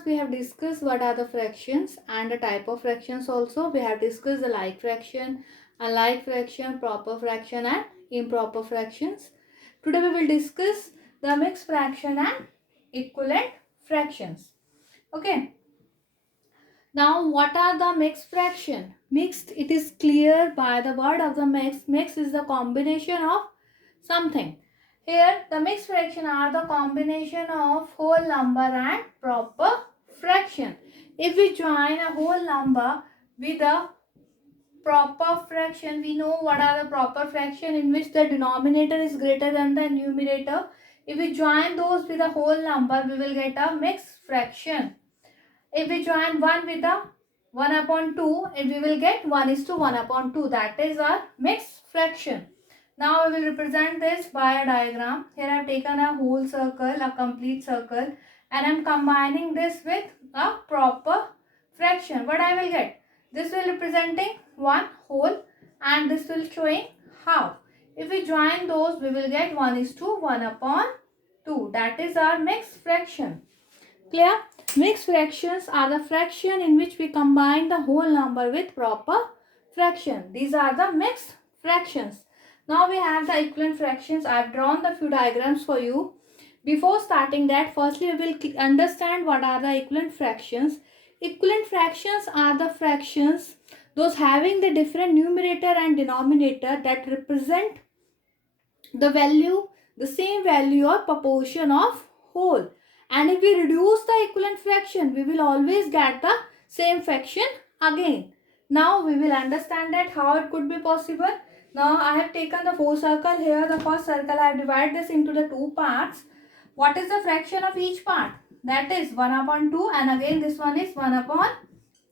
class we have discussed what are the fractions and the type of fractions also. We have discussed the like fraction, unlike fraction, proper fraction and improper fractions. Today we will discuss the mixed fraction and equivalent fractions. Okay. Now what are the mixed fraction? Mixed, it is clear by the word of the mix. Mix is the combination of something. Here the mixed fraction are the combination of whole number and proper fraction. If we join a whole number with a proper fraction, we know what are the proper fraction in which the denominator is greater than the numerator. If we join those with a whole number, we will get a mixed fraction. If we join 1 with the 1 upon 2, we will get 1 is to 1 upon 2. That is our mixed fraction. Now we will represent this by a diagram. Here I have taken a whole circle, a complete circle, and I am combining this with a proper fraction. What I will get? This will representing one whole and this will showing half. If we join those, we will get 1 is to 1 upon 2. That is our mixed fraction. Clear? Mixed fractions are the fraction in which we combine the whole number with proper fraction. These are the mixed fractions. Now we have the equivalent fractions. I have drawn the few diagrams for you. Before starting that, firstly we will understand what are the equivalent fractions. Equivalent fractions are the fractions, those having the different numerator and denominator that represent the value, the same value or proportion of whole. And if we reduce the equivalent fraction, we will always get the same fraction again. Now we will understand that how it could be possible. Now I have taken the 4 circle here. The first circle I have divided this into the 2 parts. What is the fraction of each part? That is 1 upon 2 and again this one is 1 upon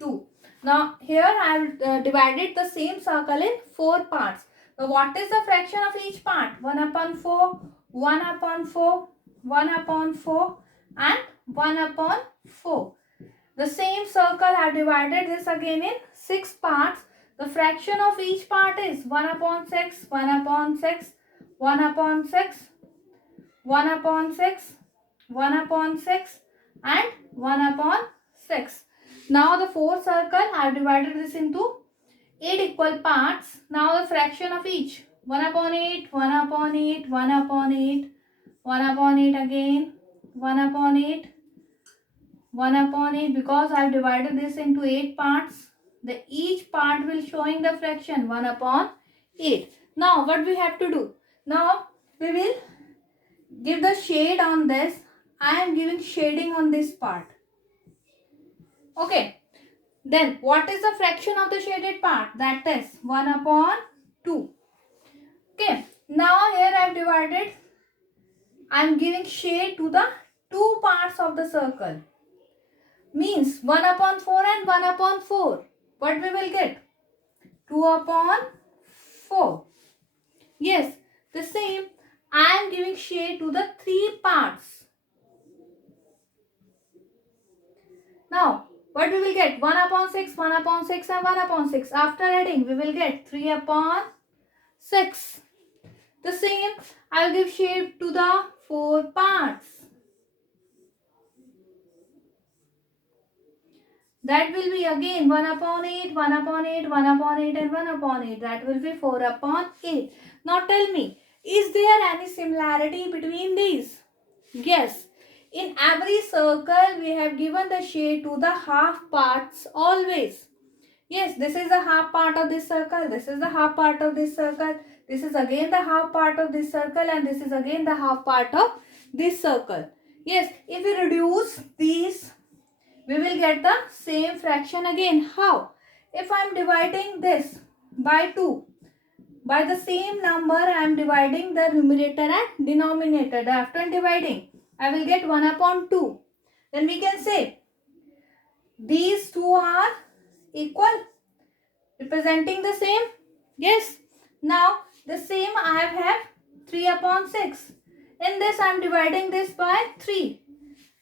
2. Now here I have divided the same circle in 4 parts. So what is the fraction of each part? 1 upon 4, 1 upon 4, 1 upon 4 and 1 upon 4. The same circle I have divided this again in 6 parts. The fraction of each part is 1 upon 6, 1 upon 6, 1 upon 6, 1 upon 6, 1 upon 6 and 1 upon 6. Now the 4th circle I have divided this into 8 equal parts. Now the fraction of each 1 upon 8, 1 upon 8, 1 upon 8, 1 upon 8 again, 1 upon 8, 1 upon 8 because I have divided this into 8 parts. The each part will showing the fraction 1 upon 8. Now what we have to do? Now we will give the shade on this. I am giving shading on this part. Okay. Then what is the fraction of the shaded part? That is 1 upon 2. Okay. Now here I have divided. I am giving shade to the 2 parts of the circle. Means 1 upon 4 and 1 upon 4. What we will get? 2 upon 4. Yes. The same. I am giving shade to the 3 parts. Now what we will get? 1 upon 6, 1 upon 6 and 1 upon 6. After adding, we will get 3 upon 6. The same, I will give shape to the 4 parts. That will be again 1 upon 8, 1 upon 8, 1 upon 8 and 1 upon 8. That will be 4 upon 8. Now tell me, is there any similarity between these? Yes. In every circle, we have given the shade to the half parts always. Yes, this is the half part of this circle. This is the half part of this circle. This is again the half part of this circle and this is again the half part of this circle. Yes, if we reduce these, we will get the same fraction again. How? If I am dividing this by 2, by the same number I am dividing the numerator and denominator. After dividing, I will get 1 upon 2. Then we can say these two are equal, representing the same. Yes. Now the same I have 3 upon 6. In this I am dividing this by 3.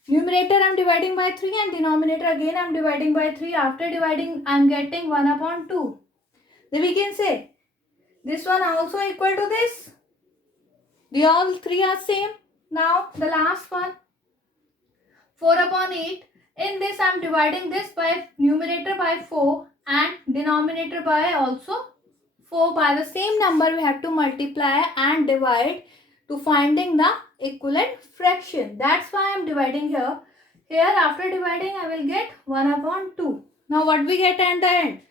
Numerator I am dividing by 3 and denominator again I am dividing by 3. After dividing I am getting 1 upon 2. Then we can say this one also equal to this. They all three are same. Now the last one 4 upon 8. In this I am dividing this by numerator by 4 and denominator by also 4. By the same number we have to multiply and divide to finding the equivalent fraction. That's why I am dividing here. Here after dividing I will get 1 upon 2. Now what we get at the end?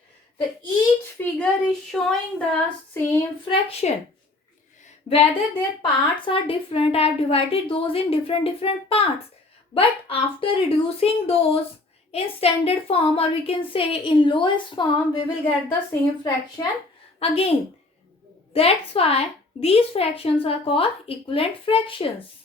Each figure is showing the same fraction. Whether their parts are different, I have divided those in different parts. But after reducing those in standard form, or we can say in lowest form, we will get the same fraction again. That's why these fractions are called equivalent fractions.